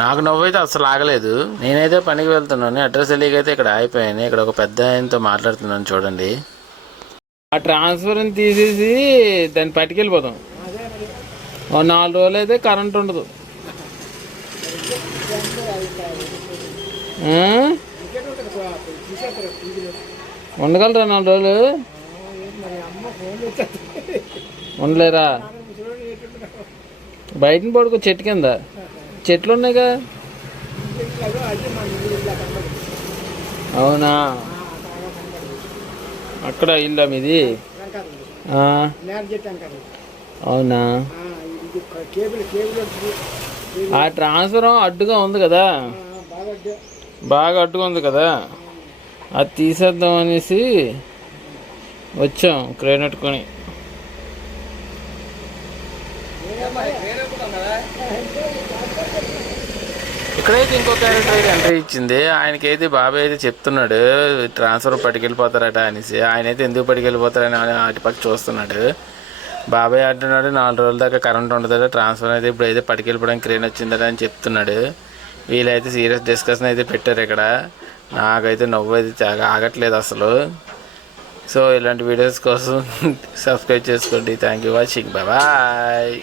నాకు నవ్వు అయితే అసలు ఆగలేదు. నేనైతే పనికి వెళ్తున్నాను, అడ్రస్ తెలియకైతే ఇక్కడ ఆగిపోయాను. ఇక్కడ ఒక పెద్ద ఆయనతో మాట్లాడుతున్నాను చూడండి. ఆ ట్రాన్స్ఫర్ని తీసేసి దాన్ని పట్టుకెళ్ళిపోతాం. 4 రోజులు అయితే కరెంట్ ఉండదు. ఉండగలరా 4 రోజులు? ఉండలేరా? బయటని పడుకో, చెట్టు కింద. చెట్లు ఉన్నాయిగా. అవునా? అక్కడ ఇల్లు మీది? అవునా? ఆ ట్రాన్స్ఫరం అడ్డుగా ఉంది కదా, బాగా అడ్డుగా ఉంది కదా, అది తీసేద్దాం అనేసి వచ్చాం క్రేన్ పెట్టుకొని. ఇక్కడైతే ఇంకో క్యారెక్టర్ అయితే ఎంట్రీ ఇచ్చింది. ఆయనకైతే బాబాయ్ అయితే చెప్తున్నాడు ట్రాన్స్ఫర్ పట్టుకెళ్ళిపోతారట అనేసి. ఆయన అయితే ఎందుకు పట్టుకెళ్ళిపోతారని అటుపక్క చూస్తున్నాడు. బాబాయ్ అంటున్నాడు 4 రోజుల దాకా కరెంట్ ఉండదట, ట్రాన్స్ఫర్ అయితే ఇప్పుడు అయితే పట్టుకెళ్ళిపోవడానికి క్రేన్ వచ్చిందట అని చెప్తున్నాడు. వీళ్ళైతే సీరియస్ డిస్కషన్ అయితే పెట్టారు ఇక్కడ. నాకైతే నవ్వు అయితే ఆగట్లేదు అసలు. సో ఇలాంటి వీడియోస్ కోసం సబ్స్క్రైబ్ చేసుకోండి. Thank you watching. బాయ్.